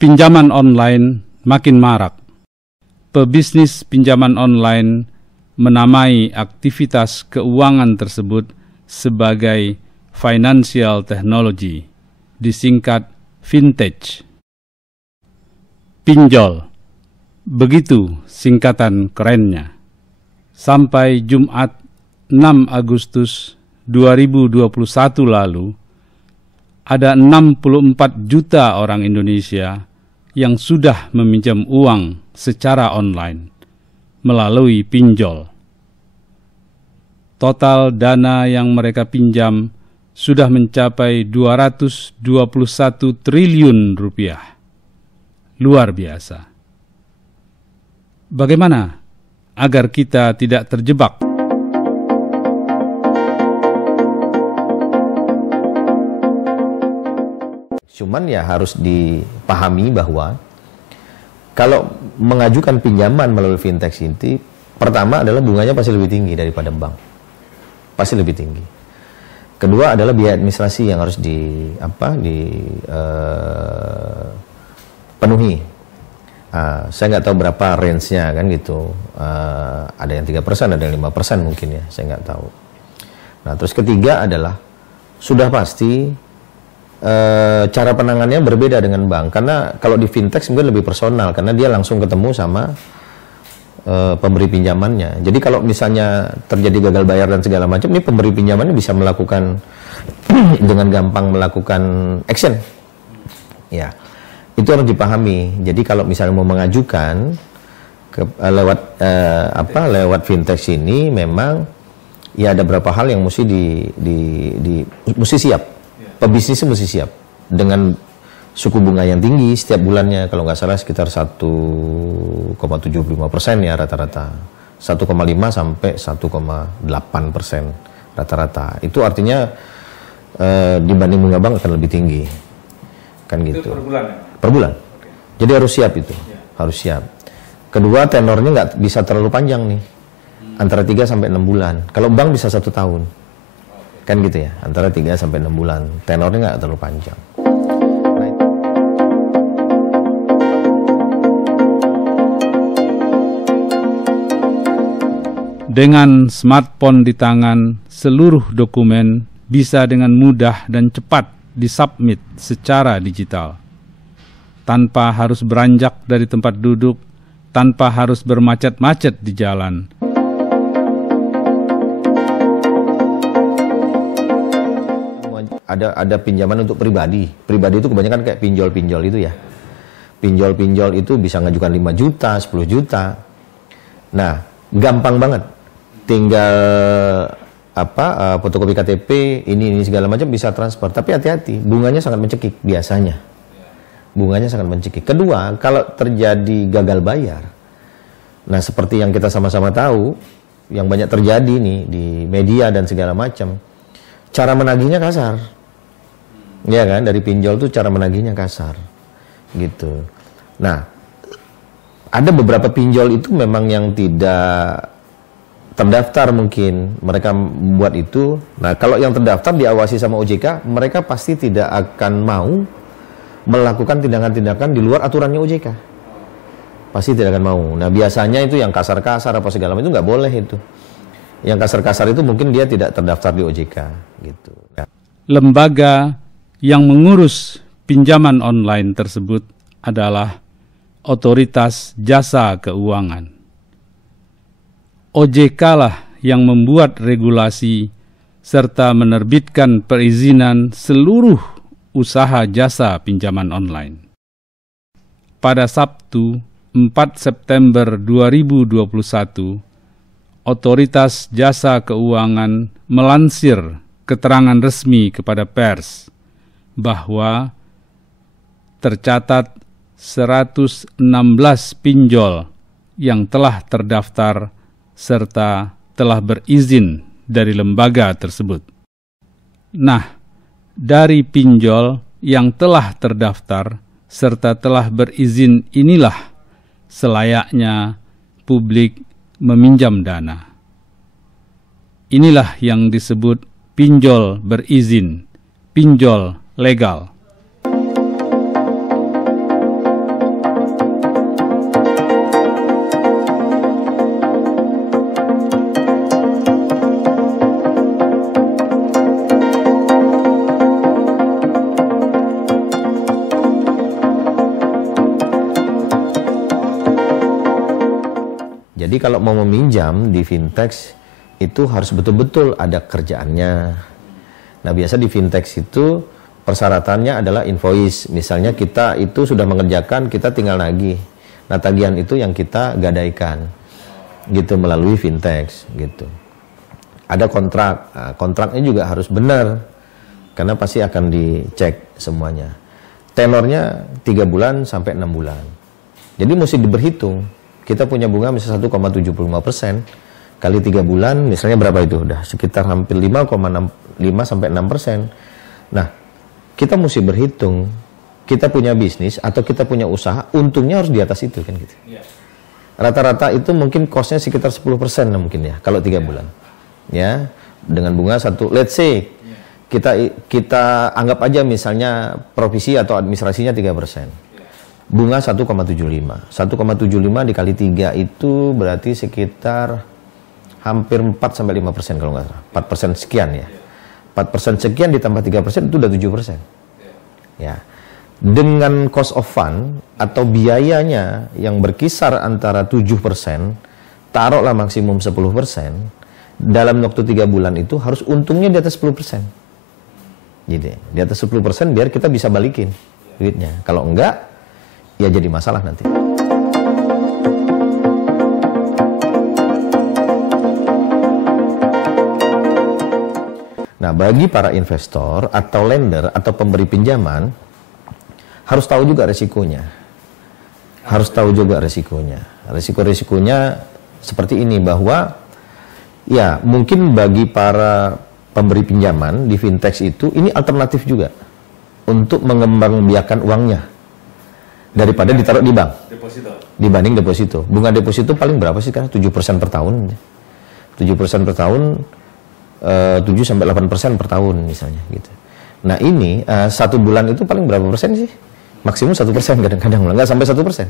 Pinjaman online makin marak. Pebisnis pinjaman online menamai aktivitas keuangan tersebut sebagai financial technology, disingkat fintech. Pinjol, begitu singkatan kerennya. Sampai Jumat 6 Agustus 2021 lalu, ada 64 juta orang Indonesia yang sudah meminjam uang secara online melalui pinjol. Total dana yang mereka pinjam sudah mencapai 221 triliun rupiah. Luar biasa. Bagaimana agar kita tidak terjebak? Cuman ya harus dipahami bahwa kalau mengajukan pinjaman melalui fintech ini, pertama adalah bunganya pasti lebih tinggi daripada bank. Pasti lebih tinggi. Kedua adalah biaya administrasi yang harus penuhi. Saya nggak tahu berapa range-nya kan gitu. Ada yang 3%, ada yang 5% mungkin ya, saya nggak tahu. Nah, terus ketiga adalah sudah pasti cara penanganannya berbeda dengan bank, karena kalau di fintech mungkin lebih personal karena dia langsung ketemu sama pemberi pinjamannya. Jadi kalau misalnya terjadi gagal bayar dan segala macam, ini pemberi pinjamannya bisa melakukan dengan gampang melakukan action. Ya, itu harus dipahami. Jadi kalau misalnya mau mengajukan lewat fintech ini, memang ya ada beberapa hal yang mesti mesti siap. Pebisnis mesti siap dengan suku bunga yang tinggi setiap bulannya, kalau nggak salah sekitar 1,75% ya rata-rata, 1,5 sampai 1,8% rata-rata. Itu artinya dibanding bunga bank akan lebih tinggi, kan gitu. Itu per bulan ya? Per bulan. Jadi harus siap itu, harus siap. Kedua, tenornya nggak bisa terlalu panjang nih, antara 3 sampai 6 bulan. Kalau bank bisa 1 tahun. Kan gitu ya, antara 3 sampai 6 bulan. Tenornya nggak terlalu panjang. Dengan smartphone di tangan, seluruh dokumen bisa dengan mudah dan cepat disubmit secara digital. Tanpa harus beranjak dari tempat duduk, tanpa harus bermacet-macet di jalan. Ada pinjaman untuk pribadi. Pribadi itu kebanyakan kayak pinjol-pinjol itu ya. Pinjol-pinjol itu bisa ngajukan 5 juta, 10 juta. Nah, gampang banget. Tinggal fotokopi KTP, ini segala macam bisa transfer. Tapi hati-hati, bunganya sangat mencekik biasanya. Bunganya sangat mencekik. Kedua, kalau terjadi gagal bayar. Nah, seperti yang kita sama-sama tahu, yang banyak terjadi nih di media dan segala macam. Cara menagihnya kasar. Ya kan, dari pinjol tuh cara menagihnya kasar. Gitu. Nah, ada beberapa pinjol itu memang yang tidak terdaftar mungkin. Mereka buat itu. Nah, kalau yang terdaftar diawasi sama OJK, mereka pasti tidak akan mau melakukan tindakan-tindakan di luar aturannya OJK. Pasti tidak akan mau. Nah, biasanya itu yang kasar-kasar apa segala macam itu nggak boleh itu. Yang kasar-kasar itu mungkin dia tidak terdaftar di OJK gitu. Nah. Lembaga yang mengurus pinjaman online tersebut adalah Otoritas Jasa Keuangan. OJK lah yang membuat regulasi serta menerbitkan perizinan seluruh usaha jasa pinjaman online. Pada Sabtu 4 September 2021, Otoritas Jasa Keuangan melansir keterangan resmi kepada pers bahwa tercatat 116 pinjol yang telah terdaftar serta telah berizin dari lembaga tersebut. Nah, dari pinjol yang telah terdaftar serta telah berizin inilah selayaknya publik meminjam dana. Inilah yang disebut pinjol berizin, pinjol legal. kalau mau meminjam di fintech itu harus betul-betul ada kerjaannya. Nah, biasa di fintech itu persyaratannya adalah invoice. Misalnya kita itu sudah mengerjakan, kita tinggal nagih. Nah, tagihan itu yang kita gadaikan gitu melalui fintech gitu. Ada kontrak. Nah, kontraknya juga harus benar karena pasti akan dicek semuanya. Tenornya 3 bulan sampai 6 bulan. Jadi mesti diberhitung. Kita punya bunga misalnya 1,75% kali 3 bulan, misalnya berapa itu? Udah sekitar hampir 5,5 sampai 6%. Nah, kita mesti berhitung. Kita punya bisnis atau kita punya usaha, untungnya harus di atas itu kan gitu. Rata-rata itu mungkin costnya sekitar 10% mungkin ya, kalau 3 bulan. Ya, dengan bunga let's say kita anggap aja misalnya provisi atau administrasinya 3%. Bunga 1,75. 1,75 dikali 3 itu berarti sekitar hampir 4 sampai 5% kalau nggak salah. 4% sekian ya. 4% sekian ditambah 3% itu udah 7%. Ya. Dengan cost of fund atau biayanya yang berkisar antara 7%, taruhlah maksimum 10%, dalam waktu 3 bulan itu harus untungnya di atas 10%. Jadi, di atas 10% biar kita bisa balikin duitnya. Kalau enggak, ya jadi masalah nanti. Nah, bagi para investor atau lender atau pemberi pinjaman, harus tahu juga resikonya. Harus tahu juga resikonya. Resiko-resikonya seperti ini, bahwa ya mungkin bagi para pemberi pinjaman di fintech itu, ini alternatif juga untuk mengembangbiakan uangnya daripada ditaruh di bank. Deposito. Dibanding deposito. Bunga deposito paling berapa sih sekarang? 7% per tahun. 7% per tahun, 7-8% per tahun misalnya gitu. Nah, ini 1 bulan itu paling berapa persen sih? Maksimum 1% kadang-kadang, nggak sampai 1%.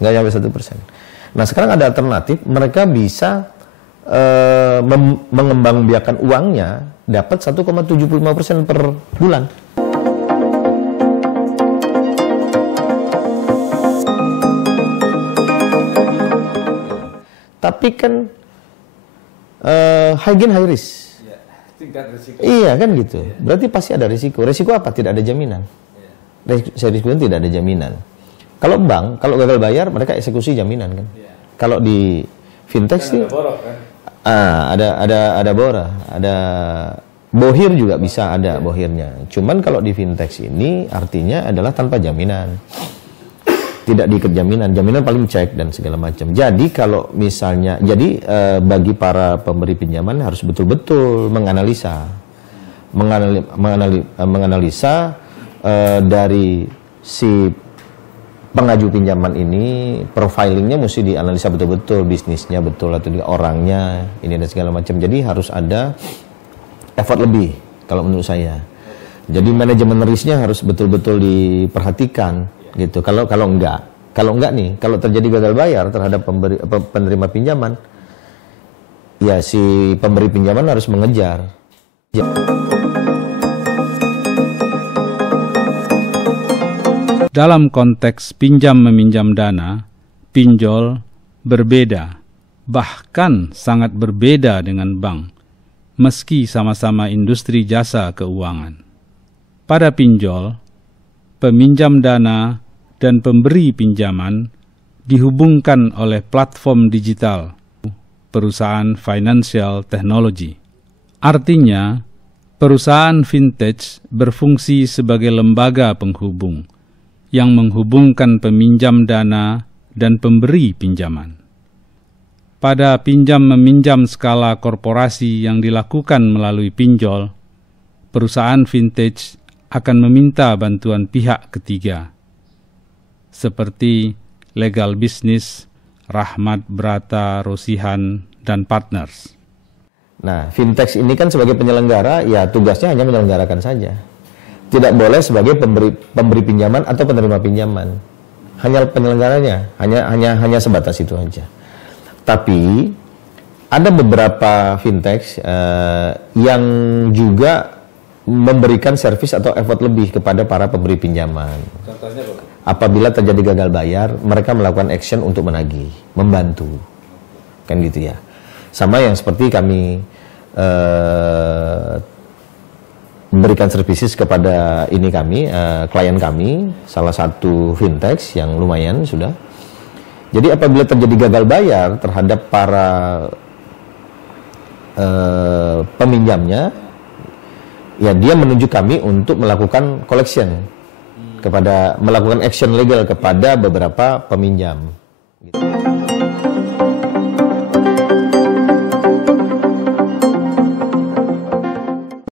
Nggak sampai 1%. Nah, sekarang ada alternatif, mereka bisa mengembangbiakan uangnya dapat 1,75% per bulan. Tapi kan high gain high risk. Tingkat risiko. Iya kan gitu. Berarti pasti ada risiko. Risiko apa? Tidak ada jaminan. Risiko tidak ada jaminan. Kalau bank, kalau gagal bayar, mereka eksekusi jaminan kan. Kalau di fintech sih, ada bora, ada bohir juga bisa ada bohirnya. Cuman kalau di fintech ini artinya adalah tanpa jaminan. Tidak diikat jaminan paling cek dan segala macam. Jadi kalau misalnya, bagi para pemberi pinjaman harus betul-betul menganalisa dari si pengaju pinjaman ini, profilingnya mesti dianalisa betul-betul, bisnisnya betul atau tidak, orangnya ini dan segala macam. Jadi harus ada effort lebih kalau menurut saya. Jadi manajemen risknya harus betul-betul diperhatikan gitu. Kalau enggak nih, kalau terjadi gagal bayar terhadap penerima pinjaman, ya si pemberi pinjaman harus mengejar. Dalam konteks pinjam meminjam dana, pinjol berbeda, bahkan sangat berbeda dengan bank, meski sama-sama industri jasa keuangan. Pada pinjol, peminjam dana dan pemberi pinjaman dihubungkan oleh platform digital, perusahaan financial technology. Artinya, perusahaan fintech berfungsi sebagai lembaga penghubung yang menghubungkan peminjam dana dan pemberi pinjaman. Pada pinjam-meminjam skala korporasi yang dilakukan melalui pinjol, perusahaan fintech akan meminta bantuan pihak ketiga, seperti Legal Business, Rahmat Brata Rosihan, dan Partners. Nah, fintech ini kan sebagai penyelenggara, ya tugasnya hanya menyelenggarakan saja. Tidak boleh sebagai pemberi pinjaman atau penerima pinjaman. Hanya penyelenggaranya, hanya sebatas itu aja. Tapi ada beberapa fintech yang juga memberikan servis atau effort lebih kepada para pemberi pinjaman. Contohnya apa? Apabila terjadi gagal bayar, mereka melakukan action untuk menagih, membantu. kan gitu ya. Sama yang seperti kami memberikan services kepada klien kami, salah satu fintech yang lumayan sudah. Jadi apabila terjadi gagal bayar terhadap para peminjamnya, ya dia menunjuk kami untuk melakukan collection melakukan action legal kepada beberapa peminjam.